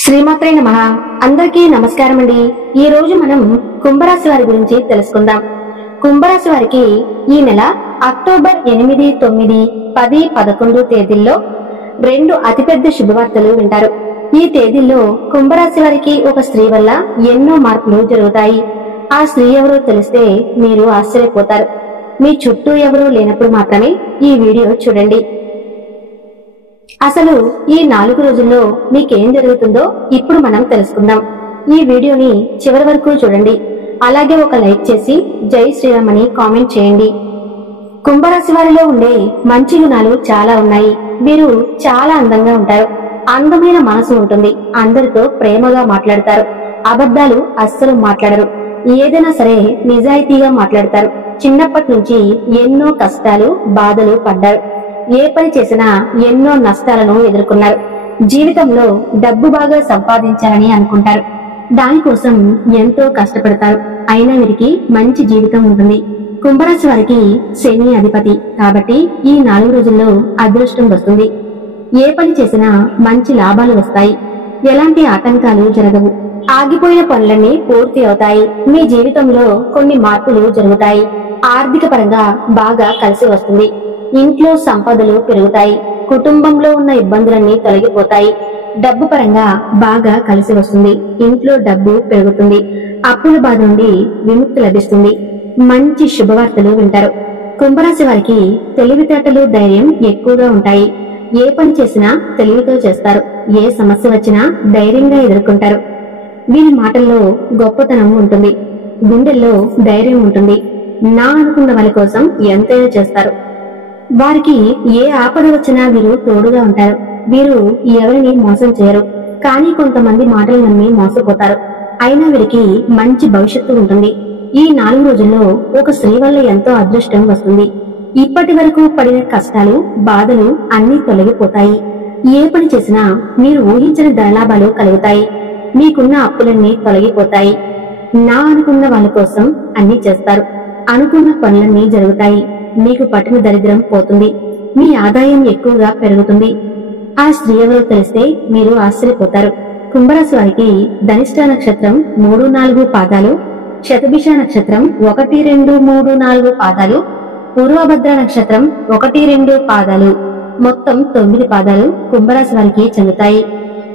శ్రీమాత్రే నమః. అందరికీ నమస్కారం అండి. ఈ రోజు మనం కుంభరాశి వారి గురించి తెలుసుకుందాం. కుంభరాశి వారికి ఈ నెల అక్టోబర్ 8, 9, 10, 11 తేదీల్లో రెండు అతిపెద్ద శుభవార్తలు వింటారు. ఈ తేదీల్లో కుంభరాశి వారికి ఒక స్త్రీ వల్ల ఎన్నో మార్పులు జరుగుతాయి. ఆ స్త్రీ ఎవరో తెలిస్తే మీరు ఆశ్చర్యపోతారు. మీ చుట్టూ ఎవరూ లేనప్పుడు మాత్రమే ఈ వీడియో చూడండి. అసలు ఈ 4 రోజుల్లో మీకేం జరుగుతుందో ఇప్పుడు మనం తెలుసుకుందాం. ఈ వీడియోని చివరి వరకు చూడండి. అలాగే ఒక లైక్ చేసి జై శ్రీరామ్ అని కామెంట్ చేయండి. కుంభరాశి వారిలో ఉండే మంచి గుణాలు చాలా ఉన్నాయి. వీరు చాలా అందంగా ఉంటారు. అందమైన మనసు ఉంటుంది. అందరితో ప్రేమగా మాట్లాడతారు. అబద్ధాలు అస్సలు మాట్లాడరు. ఏదైనా సరే నిజాయితీగా మాట్లాడతారు. చిన్నప్పటి నుంచి ఎన్నో కష్టాలు బాధలు పడ్డారు. ఏ పని చేసినా ఎన్నో నష్టాలను ఎదుర్కొన్నారు. జీవితంలో డబ్బు బాగా సంపాదించాలని అనుకుంటారు. దానికోసం ఎంతో కష్టపడతారు. అయినా వీరికి మంచి జీవితం ఉంటుంది. కుంభరాశి వారికి శని అధిపతి కాబట్టి ఈ 4 రోజుల్లో అదృష్టం వస్తుంది. ఏ పని చేసినా మంచి లాభాలు వస్తాయి. ఎలాంటి ఆటంకాలు జరగవు. ఆగిపోయిన పనులన్నీ పూర్తి అవుతాయి. మీ జీవితంలో కొన్ని మార్పులు జరుగుతాయి. ఆర్థిక పరంగా బాగా కలిసి వస్తుంది. ఇంట్లో సంపదలు పెరుగుతాయి. కుటుంబంలో ఉన్న ఇబ్బందులన్నీ తొలగిపోతాయి. డబ్బు పరంగా బాగా కలిసి వస్తుంది. ఇంట్లో డబ్బు పెరుగుతుంది. అప్పుల బాధ నుండి విముక్తి లభిస్తుంది. మంచి శుభవార్తలు వింటారు. కుంభరాశి వారికి తెలివితేటలు ధైర్యం ఎక్కువగా ఉంటాయి. ఏ పని చేసినా తెలివితో చేస్తారు. ఏ సమస్య వచ్చినా ధైర్యంగా ఎదుర్కొంటారు. వీరి మాటల్లో గొప్పతనం ఉంటుంది. గుండెల్లో ధైర్యం ఉంటుంది. నా అనుకున్న వాళ్ళ కోసం ఎంతైనా చేస్తారు. వారికి ఏ ఆపద వచ్చినా వీరు తోడుగా ఉంటారు. వీరు ఎవరిని మోసం చేయరు. కానీ కొంతమంది మాటలు నమ్మి మోసపోతారు. అయినా వీరికి మంచి భవిష్యత్తు ఉంటుంది. ఈ 4 రోజుల్లో ఒక స్త్రీ వల్ల ఎంతో అదృష్టం వస్తుంది. ఇప్పటి వరకు పడిన కష్టాలు బాధలు అన్ని తొలగిపోతాయి. ఏ పని చేసినా మీరు ఊహించని ధనలాభాలు కలుగుతాయి. మీకున్న అప్పులన్నీ తొలగిపోతాయి. నా అనుకున్న వాళ్ళ కోసం అన్ని చేస్తారు. అనుకున్న పనులన్నీ జరుగుతాయి. మీకు పట్టిన దరిద్రం పోతుంది. మీ ఆదాయం ఎక్కువగా పెరుగుతుంది. ఆ స్త్రీ ఎవరో తెలిస్తే మీరు ఆశ్చర్యపోతారు. కుంభరాశి వారికి ధనిష్ట నక్షత్రం 3, 4 పాదాలు, శతభిష నక్షత్రం 1, 2, 3, 4 పాదాలు, పూర్వభద్ర నక్షత్రం 1, 2 పాదాలు, మొత్తం 9 పాదాలు కుంభరాశి వారికి చెందుతాయి.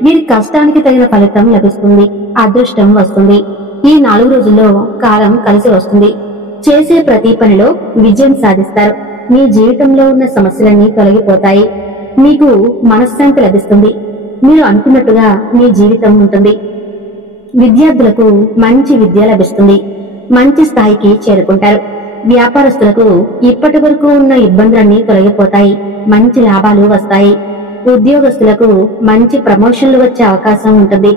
వీరి కష్టానికి తగిన ఫలితం లభిస్తుంది. అదృష్టం వస్తుంది. ఈ 4 రోజుల్లో కాలం కలిసి వస్తుంది. చేసే ప్రతి పనిలో విజయం సాధిస్తారు. మీ జీవితంలో ఉన్న సమస్యలన్నీ తొలగిపోతాయి. మీకు మనశ్శాంతి లభిస్తుంది. మీరు అనుకున్నట్టుగా మీ జీవితం ఉంటుంది. విద్యార్థులకు మంచి విద్య లభిస్తుంది. మంచి స్థాయికి చేరుకుంటారు. వ్యాపారస్తులకు ఇప్పటి వరకు ఉన్న ఇబ్బందులన్నీ తొలగిపోతాయి. మంచి లాభాలు వస్తాయి. ఉద్యోగస్తులకు మంచి ప్రమోషన్లు వచ్చే అవకాశం ఉంటుంది.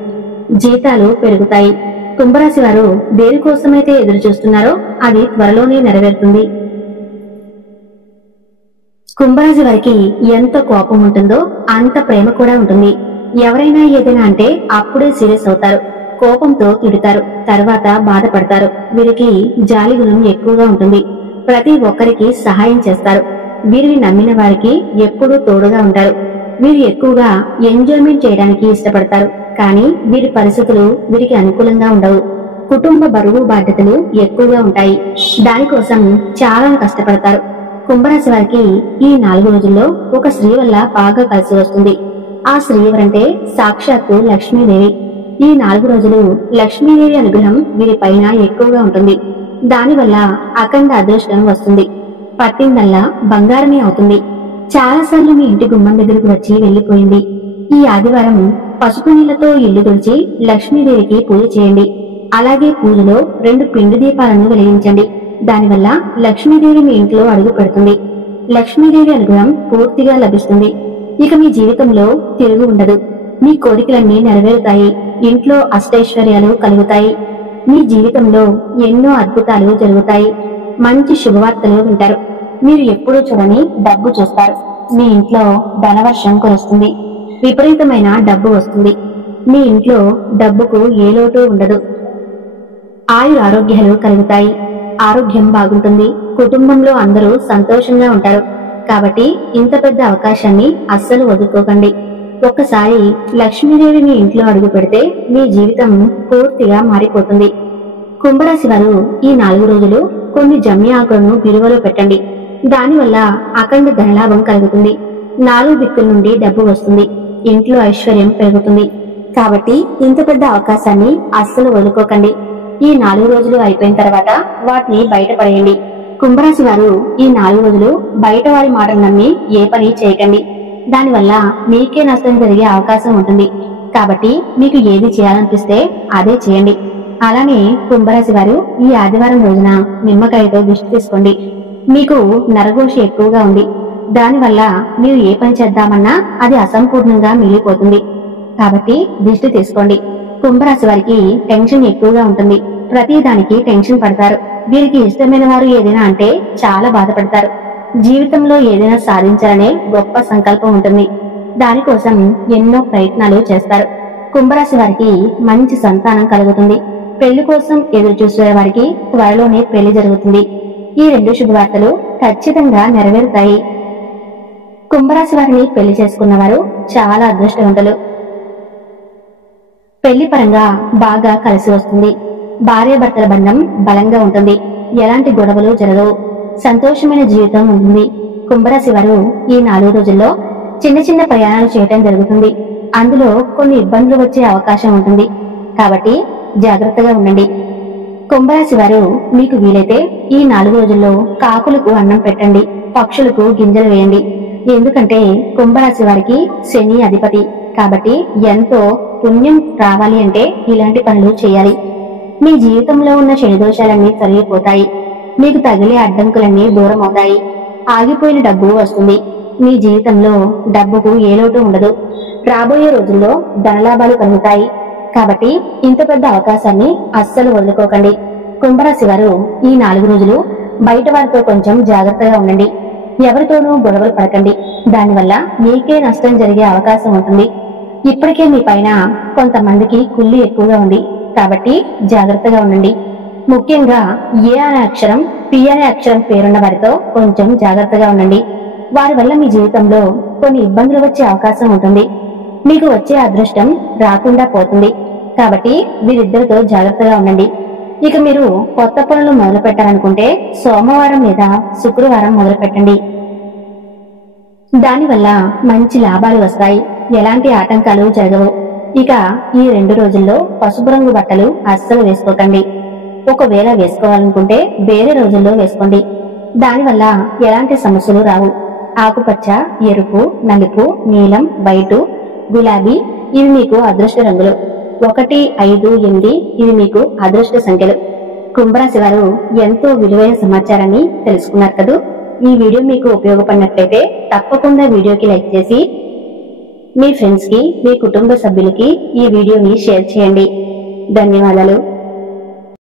జీతాలు పెరుగుతాయి. కుంభరాశి వారు దేనికోసమైతే ఎదురు చూస్తున్నారో అది త్వరలోనే నెరవేరుతుంది. కుంభరాశి వారికి ఎంత కోపం ఉంటుందో అంత ప్రేమ కూడా ఉంటుంది. ఎవరైనా ఏదైనా అంటే అప్పుడే సీరియస్ అవుతారు. కోపంతో తిడతారు. తర్వాత బాధపడతారు. వీరికి జాలి గుణం ఎక్కువగా ఉంటుంది. ప్రతి ఒక్కరికి సహాయం చేస్తారు. వీరిని నమ్మిన వారికి ఎప్పుడూ తోడుగా ఉంటారు. వీరు ఎక్కువగా ఎంజాయ్మెంట్ చేయడానికి ఇష్టపడతారు. కానీ వీరి పరిస్థితులు వీరికి అనుకూలంగా ఉండవు. కుటుంబ బరువు బాధ్యతలు ఎక్కువగా ఉంటాయి. దానికోసం చాలా కష్టపడతారు. కుంభరాశి వారికి ఈ 4 రోజుల్లో ఒక స్త్రీ వల్ల బాగా కలిసి వస్తుంది. ఆ స్త్రీ ఎవరంటే సాక్షాత్తు లక్ష్మీదేవి. ఈ 4 రోజులు లక్ష్మీదేవి అనుగ్రహం వీరిపైన ఎక్కువగా ఉంటుంది. దానివల్ల అఖండ అదృష్టం వస్తుంది. పట్టిందల్లా బంగారమే అవుతుంది. చాలాసార్లు మీ ఇంటి గుమ్మం దగ్గరకు వచ్చి వెళ్లిపోయింది. ఈ ఆదివారం పసుపు నీళ్లతో ఇల్లు తుడిచి లక్ష్మీదేవికి పూజ చేయండి. అలాగే పూజలో 2 పిండి దీపాలను వెలిగించండి. దానివల్ల లక్ష్మీదేవి మీ ఇంట్లో అడుగు పెడుతుంది. లక్ష్మీదేవి అనుగ్రహం పూర్తిగా లభిస్తుంది. ఇక మీ జీవితంలో తిరుగు ఉండదు. మీ కోరికలన్నీ నెరవేరుతాయి. ఇంట్లో అష్టైశ్వర్యాలు కలుగుతాయి. మీ జీవితంలో ఎన్నో అద్భుతాలు జరుగుతాయి. మంచి శుభవార్తలు వింటారు. మీరు ఎప్పుడూ చూడని డబ్బు చూస్తారు. మీ ఇంట్లో ధనవర్షం కురుస్తుంది. విపరీతమైన డబ్బు వస్తుంది. మీ ఇంట్లో డబ్బుకు ఏ లోటు ఉండదు. ఆరోగ్యాలు కలుగుతాయి. ఆరోగ్యం బాగుంటుంది. కుటుంబంలో అందరూ సంతోషంగా ఉంటారు. కాబట్టి ఇంత పెద్ద అవకాశాన్ని అస్సలు వదులుకోకండి. ఒక్కసారి లక్ష్మీదేవి మీ ఇంట్లో అడుగు పెడితే మీ జీవితం పూర్తిగా మారిపోతుంది. కుంభరాశి వారు ఈ 4 రోజులు కొన్ని జమ్మి ఆకులను విలువలో పెట్టండి. దానివల్ల అఖండ ధనలాభం కలుగుతుంది. 4 దిక్కుల నుండి డబ్బు వస్తుంది. ఇంట్లో ఐశ్వర్యం పెరుగుతుంది. కాబట్టి ఇంత పెద్ద అవకాశాన్ని అస్సలు వదులుకోకండి. ఈ 4 రోజులు అయిపోయిన తర్వాత వాటిని బయటపడేయండి. కుంభరాశి వారు ఈ 4 రోజులు బయట వారి మాటలు నమ్మి ఏ పని చేయకండి. దానివల్ల మీకే నష్టం జరిగే అవకాశం ఉంటుంది. కాబట్టి మీకు ఏది చేయాలనిపిస్తే అదే చేయండి. అలానే కుంభరాశి వారు ఈ ఆదివారం రోజున నిమ్మకాయతో దిష్టి తీసుకోండి. మీకు నరఘోష ఎక్కువగా ఉంది. దానివల్ల మీరు ఏ పని చేద్దామన్నా అది అసంపూర్ణంగా మిగిలిపోతుంది. కాబట్టి దిష్టి తీసుకోండి. కుంభరాశి వారికి టెన్షన్ ఎక్కువగా ఉంటుంది. ప్రతి దానికి టెన్షన్ పడతారు. వీరికి ఇష్టమైన వారు ఏదైనా అంటే చాలా బాధపడతారు. జీవితంలో ఏదైనా సాధించాలనే గొప్ప సంకల్పం ఉంటుంది. దానికోసం ఎన్నో ప్రయత్నాలు చేస్తారు. కుంభరాశి వారికి మంచి సంతానం కలుగుతుంది. పెళ్లి కోసం ఎదురు చూసే వారికి త్వరలోనే పెళ్లి జరుగుతుంది. ఈ 2 శుభవార్తలు ఖచ్చితంగా నెరవేరుతాయి. కుంభరాశి వారిని పెళ్లి చేసుకున్న వారు చాలా అదృష్టవంతులు. పెళ్లి పరంగా బాగా కలిసి వస్తుంది. భార్యాభర్తల బంధం బలంగా ఉంటుంది. ఎలాంటి గొడవలు జరగవు. సంతోషమైన జీవితం ఉంటుంది. కుంభరాశి వారు ఈ 4 రోజుల్లో చిన్న చిన్న ప్రయాణాలు చేయటం జరుగుతుంది. అందులో కొన్ని ఇబ్బందులు వచ్చే అవకాశం ఉంటుంది. కాబట్టి జాగ్రత్తగా ఉండండి. కుంభరాశి వారు మీకు వీలైతే ఈ 4 రోజుల్లో కాకులకు అన్నం పెట్టండి. పక్షులకు గింజలు వేయండి. ఎందుకంటే కుంభరాశి వారికి శని అధిపతి. కాబట్టి ఎంతో పుణ్యం రావాలి అంటే ఇలాంటి పనులు చేయాలి. మీ జీవితంలో ఉన్న శని దోషాలన్నీ తొలగిపోతాయి. మీకు తగిలే అడ్డంకులన్నీ దూరం అవుతాయి. ఆగిపోయిన డబ్బు వస్తుంది. మీ జీవితంలో డబ్బుకు ఏ లోటు ఉండదు. రాబోయే రోజుల్లో ధనలాభాలు కలుగుతాయి. కాబట్టి ఇంత పెద్ద అవకాశాన్ని అస్సలు వదులుకోకండి. కుంభరాశి వారు ఈ 4 రోజులు బయట వారితో కొంచెం జాగ్రత్తగా ఉండండి. ఎవరితోనూ గొడవలు పడకండి. దానివల్ల మీకే నష్టం జరిగే అవకాశం ఉంటుంది. ఇప్పటికే మీ పైన కొంతమందికి కుళ్ళు ఎక్కువగా ఉంది. కాబట్టి జాగ్రత్తగా ఉండండి. ముఖ్యంగా ఏ అనే అక్షరం, పి అనే అక్షరం పేరున్న వారితో కొంచెం జాగ్రత్తగా ఉండండి. వారి వల్ల మీ జీవితంలో కొన్ని ఇబ్బందులు వచ్చే అవకాశం ఉంటుంది. మీకు వచ్చే అదృష్టం రాకుండా పోతుంది. కాబట్టి వీరిద్దరితో జాగ్రత్తగా ఉండండి. ఇక మీరు కొత్త పనులు మొదలు పెట్టాలనుకుంటే సోమవారం లేదా శుక్రవారం మొదలు పెట్టండి. దానివల్ల మంచి లాభాలు వస్తాయి. ఎలాంటి ఆటంకాలు జరగవు. ఇక ఈ 2 రోజుల్లో పసుపు రంగు బట్టలు అస్సలు వేసుకోకండి. ఒకవేళ వేసుకోవాలనుకుంటే వేరే రోజుల్లో వేసుకోండి. దానివల్ల ఎలాంటి సమస్యలు రావు. ఆకుపచ్చ, ఎరుపు, నలుపు, నీలం, వైటు, గులాబీ ఇవి మీకు అదృష్ట రంగులు. 1, 5, 8 ఇవి మీకు అదృష్ట సంఖ్యలు. కుంభరాశి వారు ఎంతో విలువైన సమాచారాన్ని తెలుసుకున్నారు కదూ. ఈ వీడియో మీకు ఉపయోగపడినట్లయితే తప్పకుండా వీడియోకి లైక్ చేసి మీ ఫ్రెండ్స్ కి, మీ కుటుంబ సభ్యులకి ఈ వీడియోని షేర్ చేయండి. ధన్యవాదాలు.